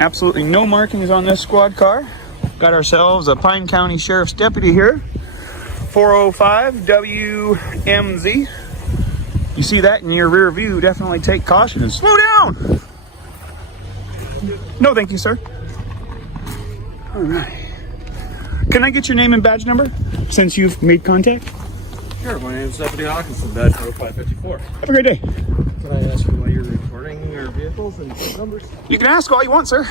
Absolutely no markings on this squad car. Got ourselves a Pine County Sheriff's deputy here. 405 WMZ. You see that in your rear view, definitely take caution and slow down. No, thank you, sir. All right. Can I get your name and badge number since you've made contact? Sure, my name is Deputy Hawkinson, badge number 554. Have a great day. Can I ask you why you're recording your vehicles and plate numbers? You can ask all you want, sir.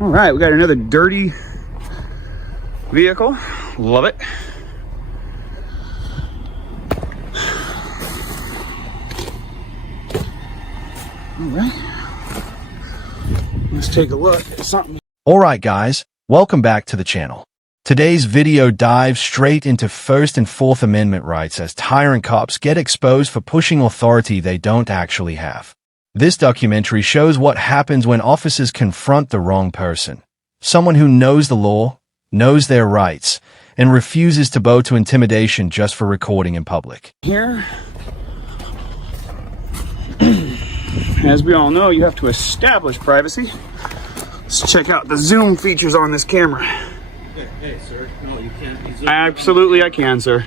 All right, we got another dirty vehicle. Love it. All right. Let's take a look at something. Alright guys, welcome back to the channel. Today's video dives straight into First and Fourth Amendment rights as tyrant cops get exposed for pushing authority they don't actually have. This documentary shows what happens when officers confront the wrong person. Someone who knows the law, knows their rights, and refuses to bow to intimidation just for recording in public. Here, as we all know, you have to establish privacy. Let's check out the zoom features on this camera. Hey, sir. No, you can't be zooming. Absolutely, I can, sir.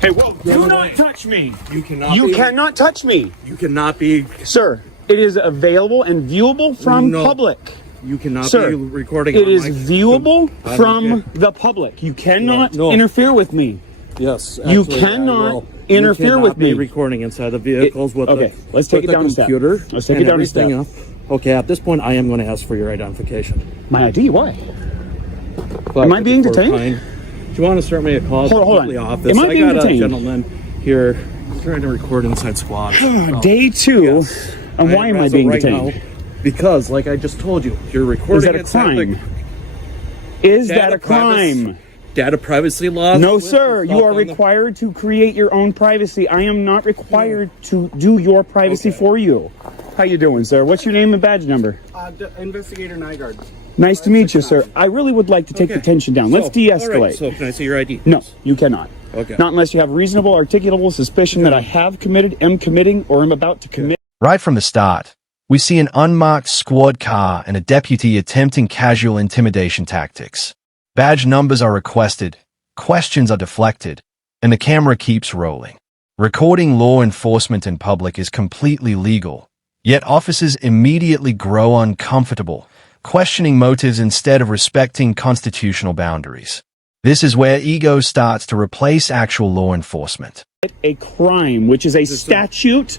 Hey, whoa! Do not touch me. You cannot. You cannot touch me. You cannot be. Sir, it is available and viewable from public. You cannot Sir, be recording. It is viewable from the public. You cannot interfere with me. Yes. You cannot interfere with me. Be recording inside the vehicles with okay, the, let's take it down a step. Let's take it down a step. Okay, at this point, I am going to ask for your identification. My ID? Why? Am I being detained? Do you want to start me a call? Hold on. The office. Am I being detained? A gentleman here trying to record inside squad. Day two. Yes. And why am I being detained? Now, because, like I just told you, you're recording. Is that a crime? Is that a crime? Data privacy laws? No, sir. You are required to create your own privacy. I am not required to do your privacy for you. How you doing, sir? What's your name and badge number? Investigator Nygaard. Nice to meet you, sir. I really would like to take the tension down. Let's de-escalate. Right. So, can I see your ID? No, you cannot. Okay. Not unless you have reasonable, articulable suspicion that I have committed, am committing, or am about to commit. Right from the start, we see an unmarked squad car and a deputy attempting casual intimidation tactics. Badge numbers are requested, questions are deflected, and the camera keeps rolling. Recording law enforcement in public is completely legal, yet officers immediately grow uncomfortable, questioning motives instead of respecting constitutional boundaries. This is where ego starts to replace actual law enforcement. A crime, which is a statute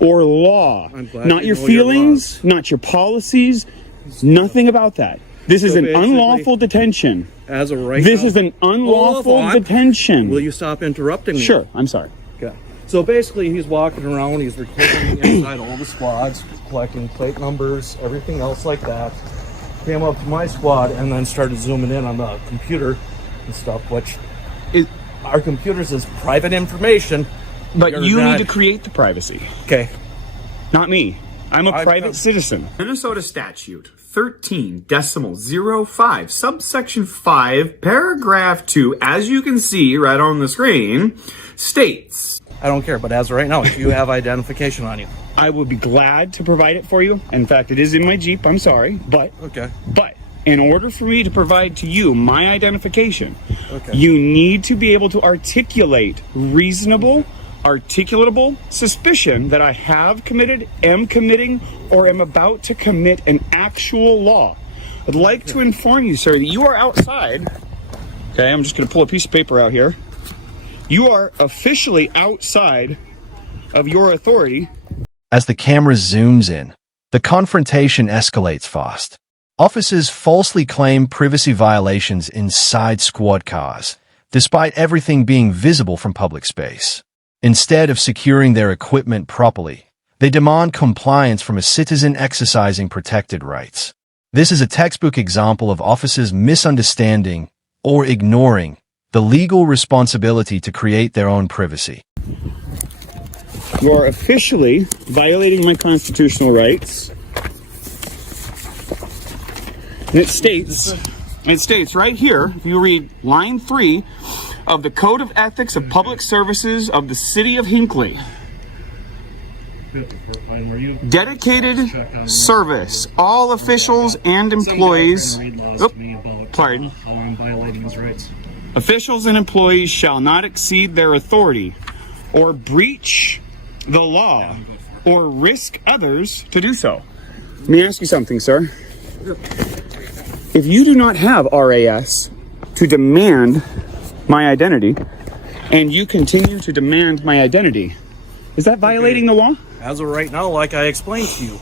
or law, not your feelings, not your policies, nothing about that. This is an unlawful detention. As of right this now, is an unlawful detention. Will you stop interrupting me? Sure, I'm sorry. Okay. So basically, he's walking around, he's recording inside all the squads, collecting plate numbers, everything else like that. Came up to my squad and then started zooming in on the computer and stuff, which is, our computers is private information. But you need to create the privacy. Okay. Not me. I'm a private citizen. Minnesota statute 13.05, subsection 5, paragraph 2, as you can see right on the screen, states. I don't care, but as of right now, if you have identification on you. I would be glad to provide it for you. In fact, it is in my Jeep. I'm sorry, but in order for me to provide to you my identification, you need to be able to articulate reasonable, articulatable suspicion that I have committed, am committing, or am about to commit an actual law. I'd like to inform you, sir, that you are outside. Okay, I'm just going to pull a piece of paper out here. You are officially outside of your authority. As the camera zooms in, the confrontation escalates fast. Officers falsely claim privacy violations inside squad cars, despite everything being visible from public space. Instead of securing their equipment properly, they demand compliance from a citizen exercising protected rights. This is a textbook example of officers misunderstanding or ignoring the legal responsibility to create their own privacy. You are officially violating my constitutional rights. And it states right here, if you read line 3 of the Code of Ethics of Public Services of the City of Hinckley, Fine. Were you Dedicated service. All officials and employees. Oop, pardon. how I'm violating his rights? Officials and employees shall not exceed their authority or breach the law or risk others to do so. Let me ask you something, sir. If you do not have RAS to demand my identity, and you continue to demand my identity, is that violating the law? As of right now, like I explained to you,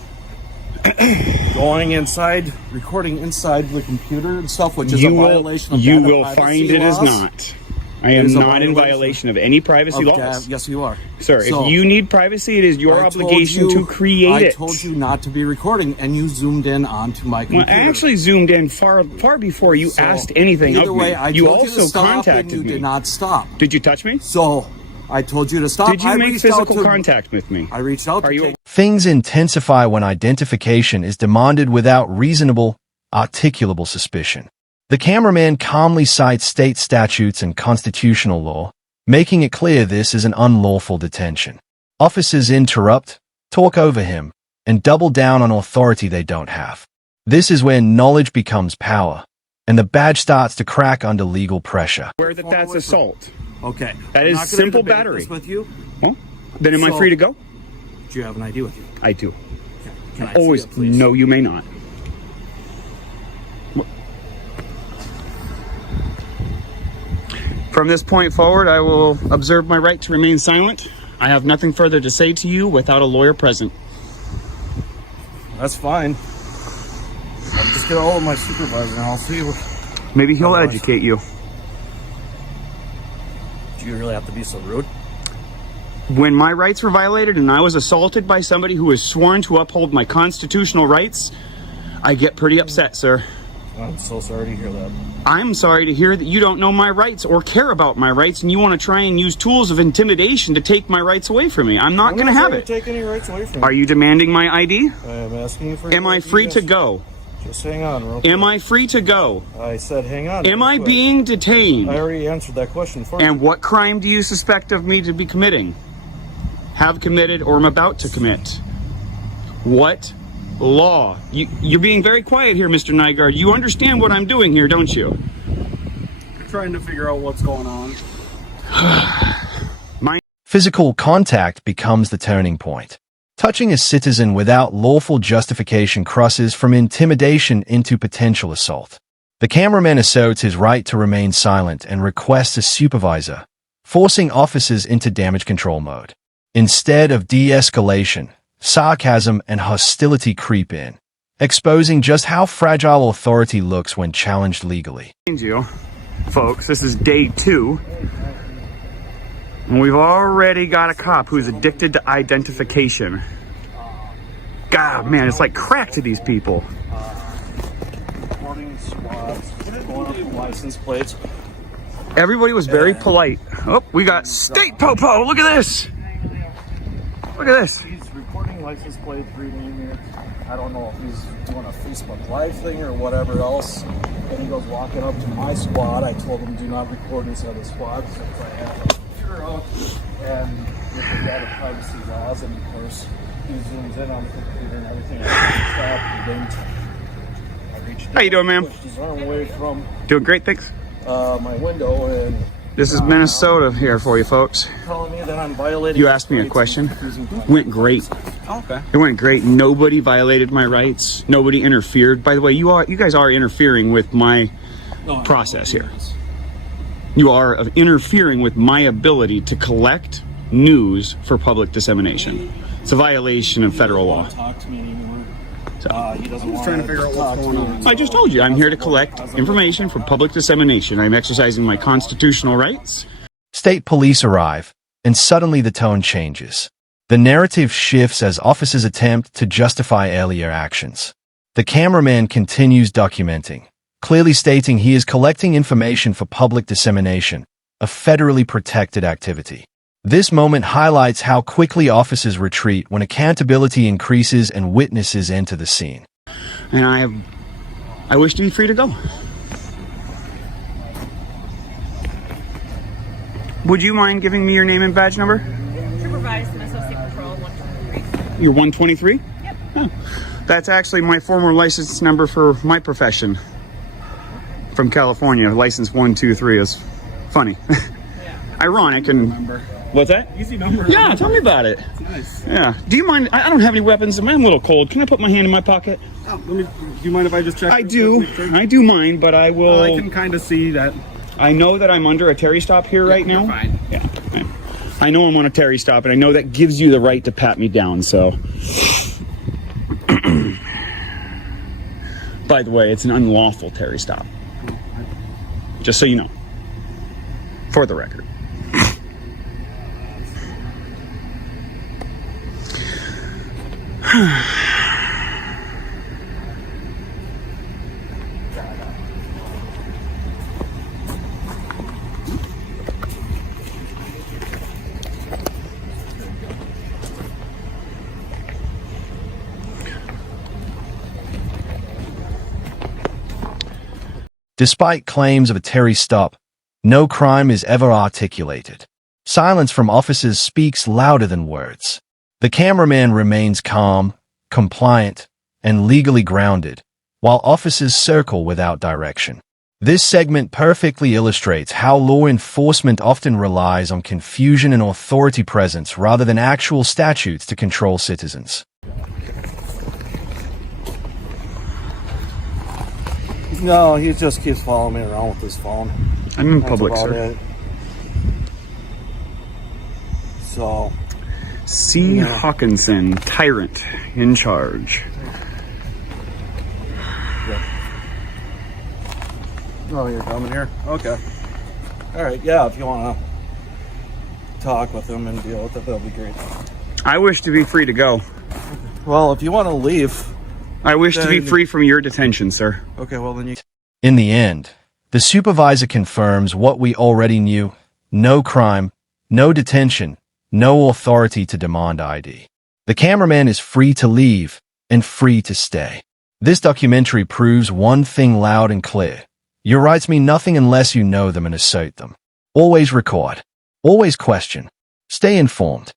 going inside, recording inside the computer and stuff, which is a violation of you data will privacy find it is laws. not. I am not in violation of any privacy laws. Yes, you are. Sir, So, if you need privacy, it is your I told obligation you- to create it. I told you not to be recording, and you zoomed in onto my Well, computer. I actually zoomed in far before you asked anything either of way, me. I You told also to stop, contacted and you me. did not stop. Did you touch me? So I told you to stop. Did you I make reached out physical to- contact with me? I reached out. Are to you? take- Things intensify when identification is demanded without reasonable, articulable suspicion. The cameraman calmly cites state statutes and constitutional law, making it clear this is an unlawful detention. Officers interrupt, talk over him, and double down on authority they don't have. This is where knowledge becomes power, and the badge starts to crack under legal pressure. Aware that that's assault. Okay. That I'm is not gonna simple debate battery. this with you. Well, then am I So- free to go? Do you have an ID with you? I do. Can I see Always. it, please? No, you may not. From this point forward, I will observe my right to remain silent. I have nothing further to say to you without a lawyer present. That's fine. I'll just get a hold of my supervisor and I'll see what. Maybe he'll Otherwise- educate you. Do you really have to be so rude? When my rights were violated and I was assaulted by somebody who was sworn to uphold my constitutional rights, I get pretty upset, sir. I'm so sorry to hear that. I'm sorry to hear that you don't know my rights or care about my rights and you want to try and use tools of intimidation to take my rights away from me. I'm not going to have it. Take any rights away from Are you demanding my ID? I am asking you for. Am I free to go? Just hang on, real quick. Am I free to go? I said hang on. Am real I quick. being detained? I already answered that question for you. And what crime do you suspect of me to be committing? Have committed or am about to commit? What law? You're being very quiet here, Mr. Nygaard. You understand what I'm doing here, don't you? Trying to figure out what's going on. Physical contact becomes the turning point. Touching a citizen without lawful justification crosses from intimidation into potential assault. The cameraman asserts his right to remain silent and requests a supervisor, forcing officers into damage control mode. Instead of de-escalation, sarcasm and hostility creep in, exposing just how fragile authority looks when challenged legally. You, folks, this is day 2. And we've already got a cop who's addicted to identification. God, man, it's like crack to these people. Recording squads, going up the license plates. Everybody was very polite. Oh, we got State Popo. Look at this. Look at this. He's recording license plates, reading it. I don't know if he's doing a Facebook Live thing or whatever else. And he goes walking up to my squad. I told him do not record inside the squad since I have a computer out and with the data privacy laws. And of course, he zooms in on the computer and everything. I reached How you doing, ma'am? pushed his arm away from Doing great, thanks. my window and This is Minnesota here for you, folks. telling me that I'm violating. You asked me a question. Went great. Okay. It went great. Nobody violated my rights. Nobody interfered. By the way, you guys are interfering with my process here. You are interfering with my ability to collect news for public dissemination. It's a violation of federal law. Talk to me anymore. He doesn't I'm want trying to figure out what's going on. I just told you, I'm here to collect information for public dissemination. I'm exercising my constitutional rights. State police arrive, and suddenly the tone changes. The narrative shifts as officers attempt to justify earlier actions. The cameraman continues documenting, clearly stating he is collecting information for public dissemination, a federally protected activity. This moment highlights how quickly officers retreat when accountability increases and witnesses enter the scene. And I wish to be free to go. Would you mind giving me your name and badge number? Supervisor, Associate Patrol 123. You're 123? Yep. Oh. That's actually my former license number for my profession. From California, license 123 is funny. Yeah. Ironic and... Number. What's that? Easy number. Yeah, tell me about it. It's nice. Yeah. Do you mind? I don't have any weapons. I'm a little cold. Can I put my hand in my pocket? Oh, do you mind if I just check? I do. I do mind, but I will... I can kind of see that. I know that I'm under a Terry stop here right now. You're fine. Yeah. I know I'm on a Terry stop, and I know that gives you the right to pat me down, so... By the way, it's an unlawful Terry stop. Just so you know. For the record. Despite claims of a Terry stop, no crime is ever articulated. Silence from officers speaks louder than words. The cameraman remains calm, compliant, and legally grounded, while officers circle without direction. This segment perfectly illustrates how law enforcement often relies on confusion and authority presence rather than actual statutes to control citizens. No, he just keeps following me around with his phone. I'm in That's public, about sir. it. So... C. Hawkinson, Tyrant, in charge. Oh, you're coming here? Okay. Alright, yeah, if you want to talk with him and deal with it, that'll be great. I wish to be free to go. Well, if you want to leave... I wish to be free from your detention, sir. Okay, well then you... In the end, the supervisor confirms what we already knew: no crime, no detention, no authority to demand ID. The cameraman is free to leave and free to stay. This documentary proves one thing loud and clear: your rights mean nothing unless you know them and assert them. Always record. Always question. Stay informed.